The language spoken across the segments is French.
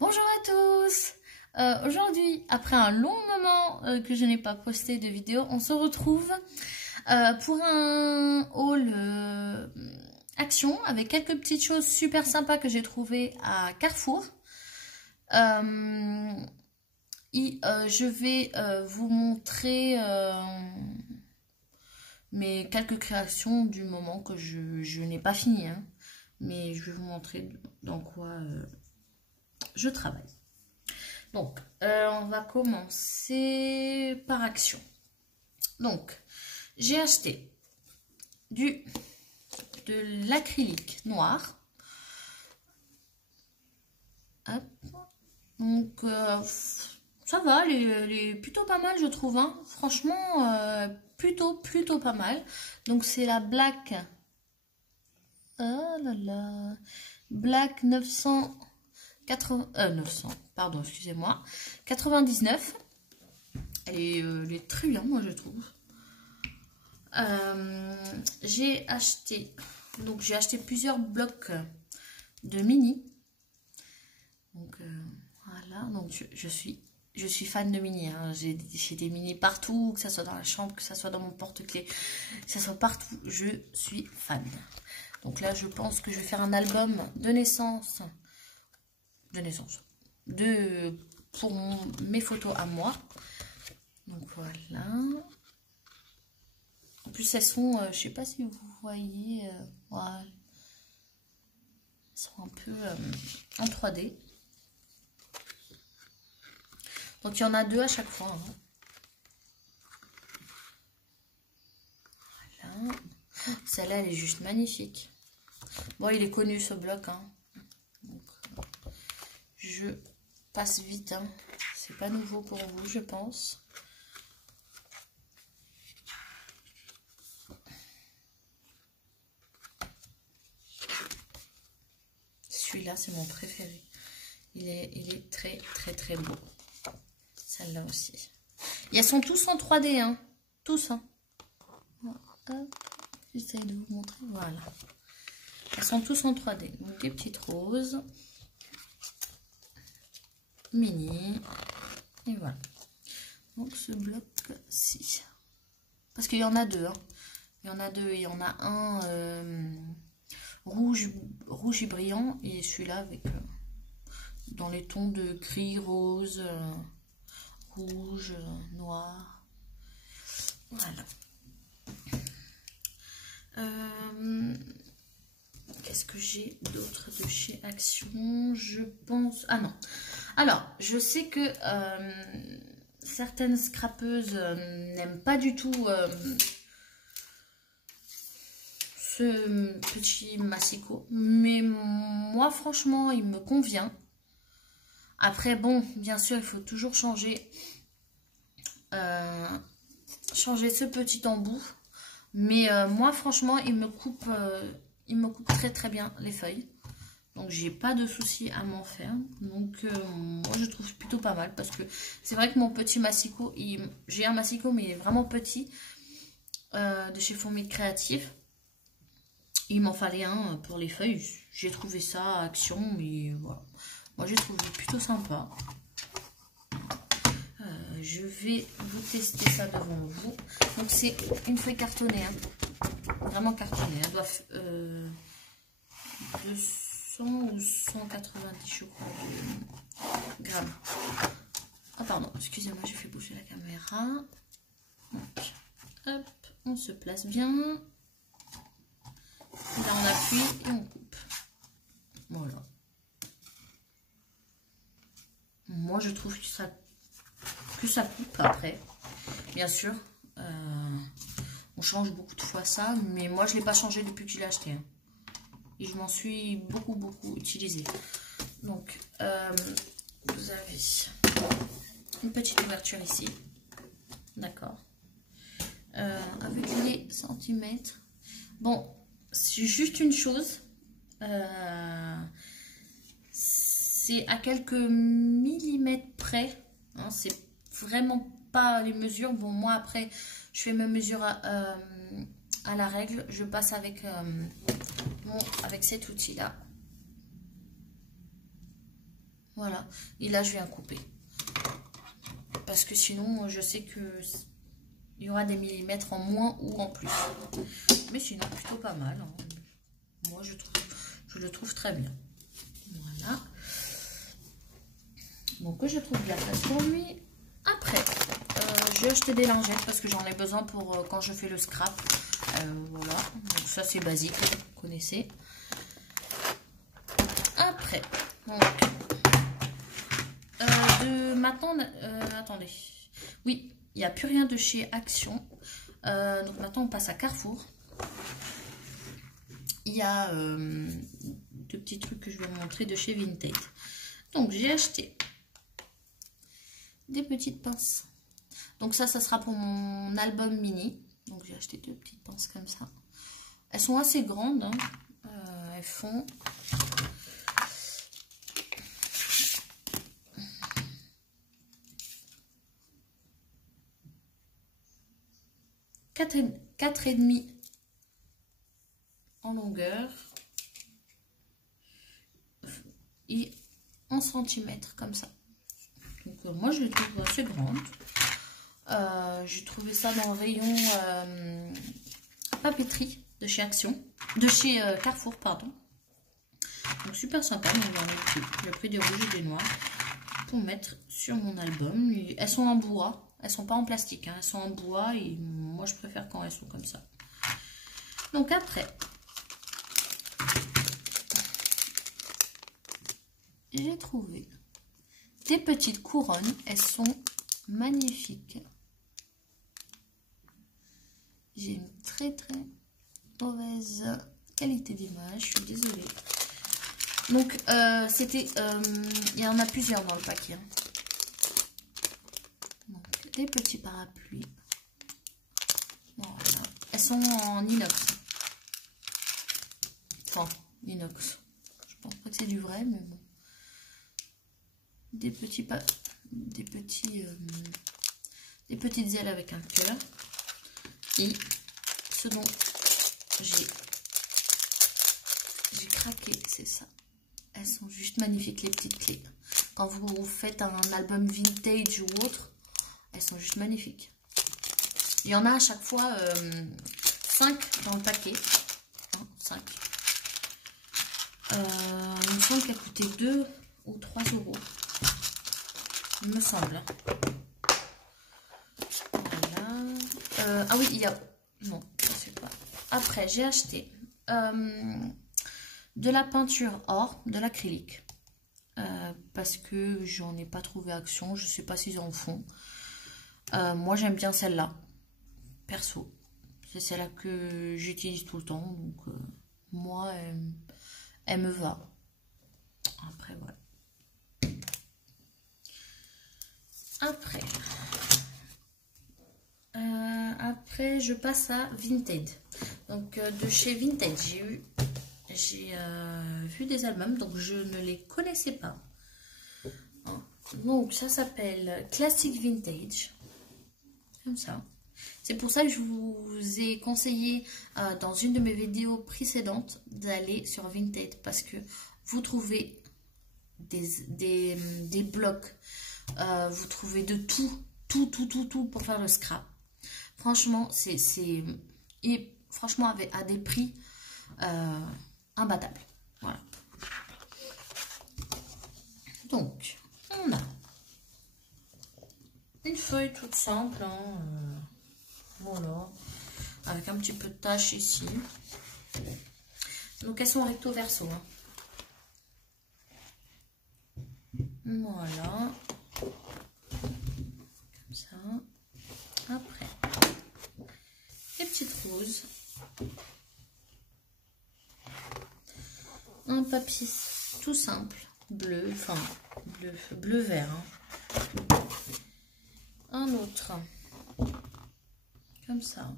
Bonjour à tous. Aujourd'hui, après un long moment que je n'ai pas posté de vidéo, on se retrouve pour un haul action avec quelques petites choses super sympas que j'ai trouvées à Carrefour. Je vais vous montrer mes quelques créations du moment que je n'ai pas fini, hein, mais je vais vous montrer dans quoi je travaille. Donc, on va commencer par action. Donc, j'ai acheté de l'acrylique noir. Hop. Donc, ça va, elle est plutôt pas mal, je trouve. Hein. Franchement, plutôt pas mal. Donc, c'est la Black. Oh là là. Black 900, pardon, excusez-moi, 99. Elle est très bien, moi je trouve. J'ai acheté plusieurs blocs de mini. Donc voilà, donc je suis fan de mini. Hein. J'ai des mini partout, que ce soit dans la chambre, que ce soit dans mon porte-clés, que ce soit partout. Je suis fan. Donc là, je pense que je vais faire un album de naissance. Pour mes photos à moi. Donc voilà. En plus elles sont, je sais pas si vous voyez, voilà. Elles sont un peu en 3D. Donc il y en a deux à chaque fois. Hein. Voilà. Celle-là elle est juste magnifique. Bon, il est connu ce bloc. Hein. Donc, je passe vite, hein. C'est pas nouveau pour vous, je pense. Celui-là, c'est mon préféré. Il est très beau. Celle-là aussi. Et elles sont tous en 3D, hein. Tous, hein. J'essaie de vous montrer. Voilà. Elles sont tous en 3D. Donc, des petites roses. Mini. Et voilà. Donc ce bloc-ci. Parce qu'il y en a deux. Hein. Il y en a deux. Il y en a un rouge et brillant. Et celui-là avec dans les tons de gris, rose, rouge, noir. Voilà. Qu'est-ce que j'ai d'autre de chez Action? Je pense... Ah non. Alors, je sais que certaines scrapeuses n'aiment pas du tout ce petit massicot. Mais moi, franchement, il me convient. Après, bon, bien sûr, il faut toujours changer ce petit embout. Mais moi, franchement, il me coupe très bien les feuilles. Donc, j'ai pas de souci à m'en faire. Donc, moi, je trouve plutôt pas mal. Parce que c'est vrai que mon petit massicot, j'ai un massicot, mais il est vraiment petit. De chez Fourmi Créative. Il m'en fallait un pour les feuilles. J'ai trouvé ça à Action, mais voilà. Moi, j'ai trouvé plutôt sympa. Je vais vous tester ça devant vous. Donc, c'est une feuille cartonnée. Hein. Vraiment cartonnée. Elle doit 200 ou 190, je crois, de grammes. Ah, pardon. Excusez-moi, j'ai fait bouger la caméra. Donc, hop, on se place bien. Là, on appuie et on coupe. Voilà. Moi, je trouve que ça coupe après. Bien sûr, on change beaucoup de fois ça, mais moi, je ne l'ai pas changé depuis que je l'ai acheté. Hein. Et je m'en suis beaucoup utilisé. Donc, vous avez une petite ouverture ici. D'accord. Avec les centimètres. Bon, c'est juste une chose. C'est à quelques millimètres près. Hein, c'est vraiment pas les mesures. Bon, moi, après, je fais mes mesures à la règle. Je passe avec, avec cet outil-là. Voilà. Et là, je viens couper. Parce que sinon, je sais que il y aura des millimètres en moins ou en plus. Mais sinon, plutôt pas mal. Hein. Moi, je le trouve très bien. Voilà. Donc, je trouve de la place pour lui. Après, j'ai acheté des lingettes parce que j'en ai besoin pour quand je fais le scrap. Voilà. Donc, ça, c'est basique. Vous connaissez. Après, donc, maintenant, attendez. Oui, il n'y a plus rien de chez Action. Donc, maintenant, on passe à Carrefour. Il y a deux petits trucs que je vais vous montrer de chez Vinted. Donc, j'ai acheté des petites pinces. Donc, ça sera pour mon album mini. Donc, j'ai acheté deux petites pinces comme ça. Elles sont assez grandes. Hein. Elles font... 4,5 en longueur et en centimètres comme ça. Donc moi je les trouve assez grandes. J'ai trouvé ça dans le rayon papeterie de chez Action, de chez Carrefour pardon. Donc super sympa. Donc j'ai pris des rouges et des noirs pour mettre sur mon album. Elles sont en bois. Elles sont pas en plastique, hein, elles sont en bois et moi je préfère quand elles sont comme ça. Donc après, j'ai trouvé des petites couronnes. Elles sont magnifiques. J'ai une très mauvaise qualité d'image, je suis désolée. Donc c'était, il y en a plusieurs dans le paquet. Hein. Des petits parapluies. Voilà. Elles sont en inox. Enfin, inox. Je pense pas que c'est du vrai, mais bon. Des petites ailes avec un cœur. Et ce dont j'ai craqué, c'est ça. Elles sont juste magnifiques, les petites clés. Quand vous faites un album vintage ou autre, elles sont juste magnifiques. Il y en a à chaque fois 5 dans le paquet. 5. Il me semble qu'elle coûtait 2 ou 3 €. Il me semble. Voilà. Ah oui, il y a... Non, je ne sais pas. Après, j'ai acheté de la peinture or, de l'acrylique. Parce que j'en ai pas trouvé Action. Je ne sais pas s'ils en font. Moi j'aime bien celle-là, perso. C'est celle-là que j'utilise tout le temps. Donc moi, elle me va. Après, voilà. Après, je passe à Vinted. Donc de chez Vinted, j'ai vu des albums, donc je ne les connaissais pas. Donc ça s'appelle Classic Vintage. Comme ça. C'est pour ça que je vous ai conseillé dans une de mes vidéos précédentes d'aller sur Vinted. Parce que vous trouvez des blocs. Vous trouvez de tout pour faire le scrap. Franchement, et franchement à des prix imbattables. Voilà. Donc, on a une feuille toute simple, hein, voilà, avec un petit peu de tache ici. Donc elles sont recto verso. Hein. Voilà, comme ça. Après, des petites roses, un papier tout simple, bleu, enfin bleu vert. Hein. Un autre, comme ça.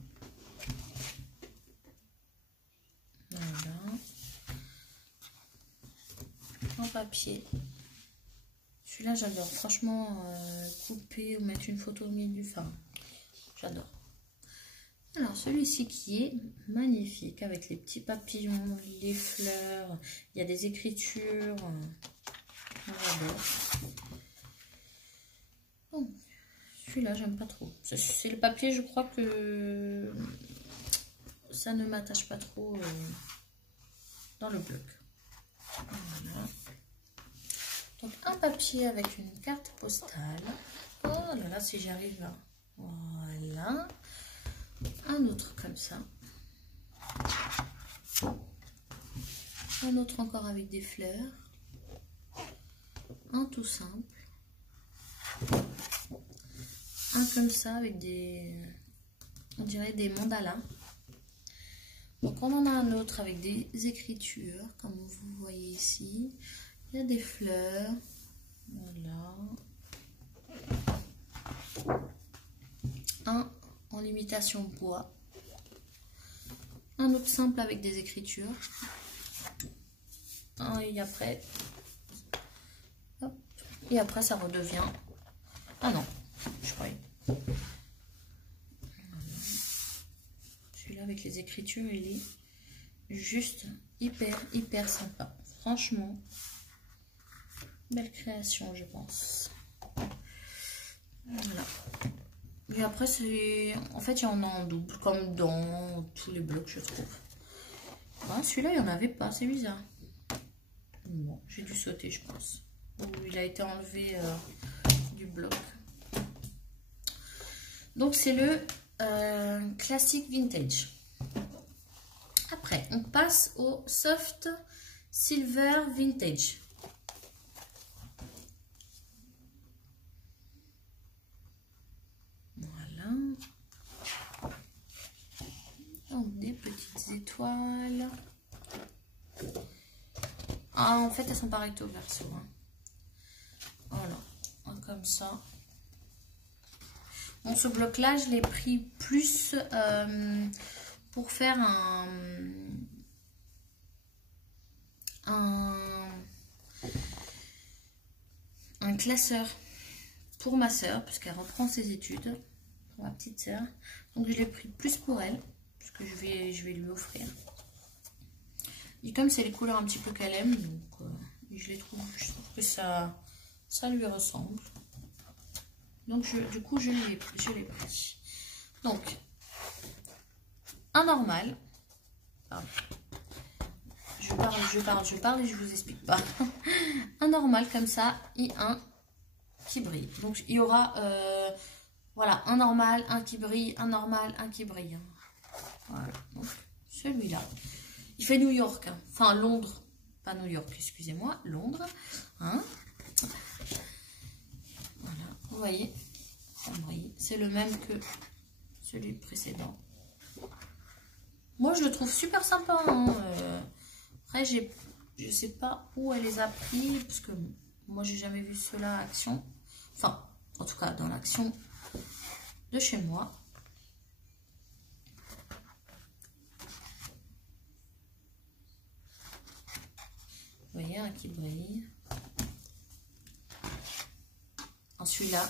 Voilà. En papier. Celui-là, j'adore. Franchement, couper ou mettre une photo au milieu du... Enfin, j'adore. Alors, celui-ci qui est magnifique avec les petits papillons, les fleurs. Il y a des écritures. J'adore. Bon, celui-là, j'aime pas trop. C'est le papier, je crois que ça ne m'attache pas trop dans le bloc. Voilà. Donc, un papier avec une carte postale. Oh là là, si j'arrive là. Voilà. Un autre comme ça. Un autre encore avec des fleurs. Un tout simple. Un comme ça avec des, on dirait des mandalas. Donc on en a un autre avec des écritures, comme vous voyez ici. Il y a des fleurs. Voilà. Un en imitation bois. Un autre simple avec des écritures. Un et après. Hop. Et après ça redevient. Ah non, je croyais. Celui-là avec les écritures, il est juste hyper sympa. Franchement, belle création, je pense. Voilà. Et après, c'est... En fait, il y en a en double, comme dans tous les blocs, je trouve. Ah, celui-là, il n'y en avait pas, c'est bizarre. Bon, j'ai dû sauter, je pense. Ou il a été enlevé du bloc. Donc, c'est le classique vintage. Après, on passe au soft silver vintage. Voilà. Donc, des petites étoiles. Ah, en fait, elles sont pas recto verso. Hein. Voilà, comme ça. Bon, ce bloc-là, je l'ai pris plus pour faire un classeur pour ma soeur, puisqu'elle reprend ses études, pour ma petite soeur. Donc, je l'ai pris plus pour elle, puisque je vais lui offrir. Et comme c'est les couleurs un petit peu qu'elle aime, donc je trouve que ça lui ressemble. Donc, du coup, je l'ai pris. Donc, un normal. Pardon. Je parle et je vous explique pas. Un normal comme ça et un qui brille. Donc, il y aura, voilà, un normal, un qui brille, un normal, un qui brille. Voilà. Donc, celui-là. Il fait New York. Hein. Enfin, Londres. Pas New York, excusez-moi. Londres. Hein. Voilà, vous voyez, c'est le même que celui précédent. Moi, je le trouve super sympa. Hein. Après, je sais pas où elle les a pris, parce que moi, j'ai jamais vu cela à action. Enfin, en tout cas, dans l'action de chez moi. Vous voyez, un qui brille. Celui-là,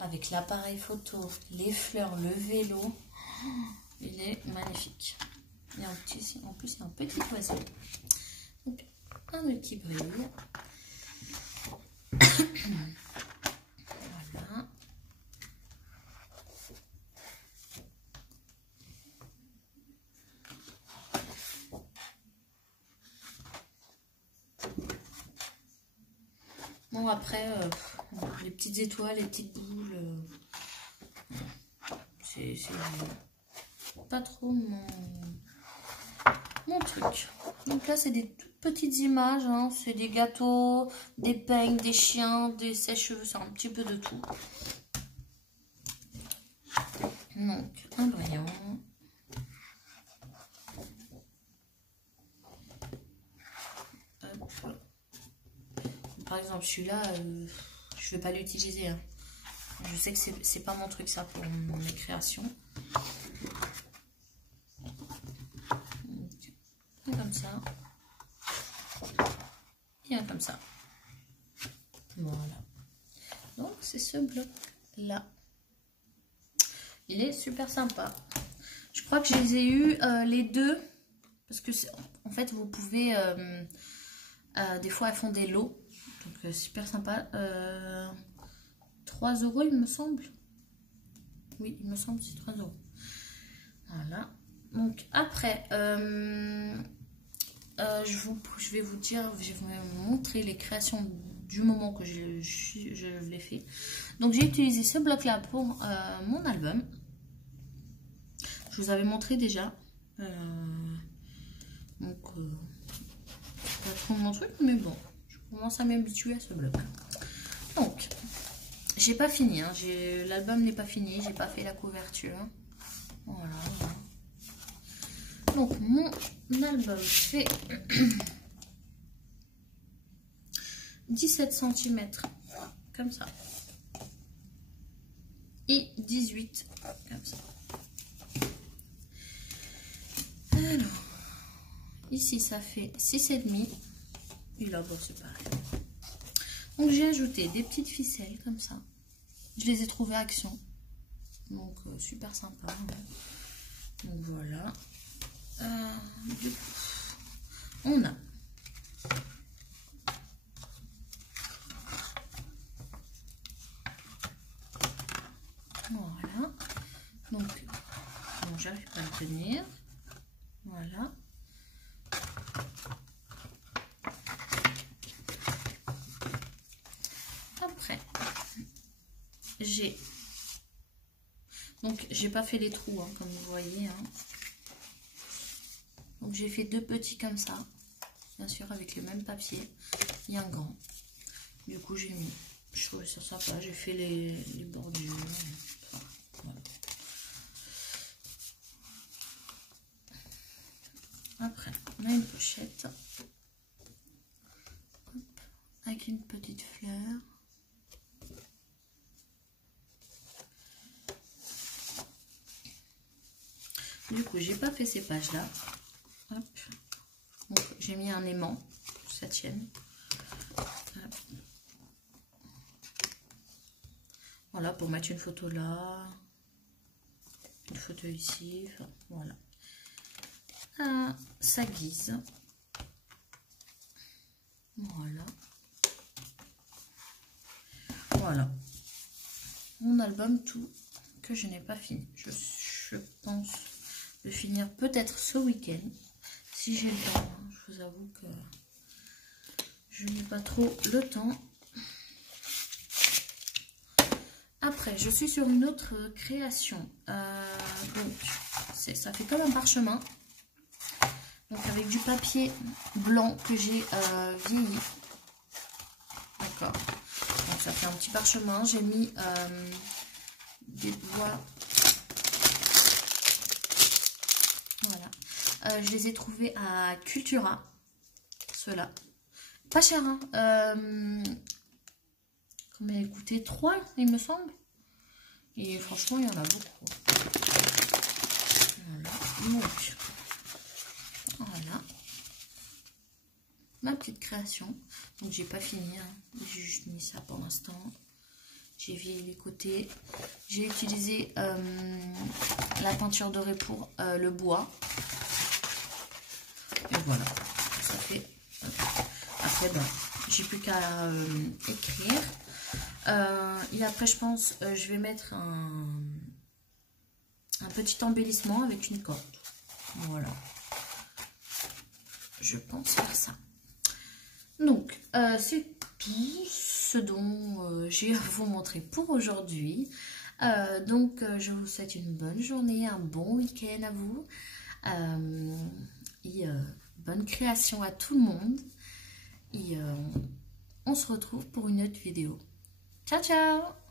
avec l'appareil photo, les fleurs, le vélo, il est magnifique. Et en plus, il y a un petit oiseau. Donc, un œil qui brille. Voilà. Bon, après, les petites étoiles, les petites boules, c'est pas trop mon truc. Donc là, c'est des toutes petites images, hein. C'est des gâteaux, des peignes, des chiens, des sèche-cheveux, c'est un petit peu de tout. Donc, un brillant. Hop. Par exemple, celui-là, je vais pas l'utiliser. Hein. Je sais que c'est pas mon truc, ça, pour mes créations. Un comme ça. Et un comme ça. Voilà. Donc, c'est ce bloc-là. Il est super sympa. Je crois que je les ai eus les deux. Parce que, en fait, vous pouvez... des fois, elles font des lots. Donc super sympa. 3 € il me semble. Oui, il me semble que c'est 3 €. Voilà. Donc après, je vais vous montrer les créations du moment que je l'ai fait. Donc j'ai utilisé ce bloc là pour mon album. Je vous avais montré déjà. Donc pas trop mon truc, mais bon, je commence à m'habituer à ce bloc. Donc j'ai pas fini, hein, l'album n'est pas fini, j'ai pas fait la couverture. Voilà. Donc mon album fait 17 cm comme ça et 18 comme ça. Alors ici ça fait 6,5 et là bon c'est pareil. Donc j'ai ajouté des petites ficelles comme ça. Je les ai trouvées à Action, donc super sympa. Donc voilà. Du coup, on a voilà. Donc bon, j'arrive pas à le tenir. Voilà. Après, j'ai pas fait les trous hein, comme vous voyez. Hein. Donc j'ai fait 2 petits comme ça, bien sûr avec le même papier et un grand. Du coup j'ai mis, je trouvais ça sympa, j'ai fait les bordures. Voilà. Après on a une pochette avec une petite fleur. Du coup j'ai pas fait ces pages là. J'ai mis un aimant pour que ça tienne. Hop. Voilà, pour mettre une photo là, une photo ici, enfin, voilà. Ça guise. Voilà. Voilà. Mon album tout que je n'ai pas fini. Je pense le finir peut-être ce week-end. Si j'ai le temps, hein. Je vous avoue que je n'ai pas trop le temps. Après, je suis sur une autre création. Donc, ça fait comme un parchemin. Donc, avec du papier blanc que j'ai vieilli. D'accord. Donc, ça fait un petit parchemin. J'ai mis des bois. Voilà. Je les ai trouvés à Cultura. Ceux-là. Pas cher, hein. Combien il coûtait 3, il me semble. Et franchement, il y en a beaucoup. Voilà. Donc, voilà. Ma petite création. Donc, j'ai pas fini. Hein. J'ai juste mis ça pour l'instant. J'ai vieilli les côtés. J'ai utilisé la peinture dorée pour le bois. Et voilà. Ça fait... Après, ben, j'ai plus qu'à écrire. Et après, je pense, je vais mettre un petit embellissement avec une corde. Voilà. Je pense faire ça. Donc, c'est tout ce dont j'ai à vous montrer pour aujourd'hui. Donc, je vous souhaite une bonne journée, un bon week-end à vous. Et bonne création à tout le monde. Et on se retrouve pour une autre vidéo. Ciao, ciao!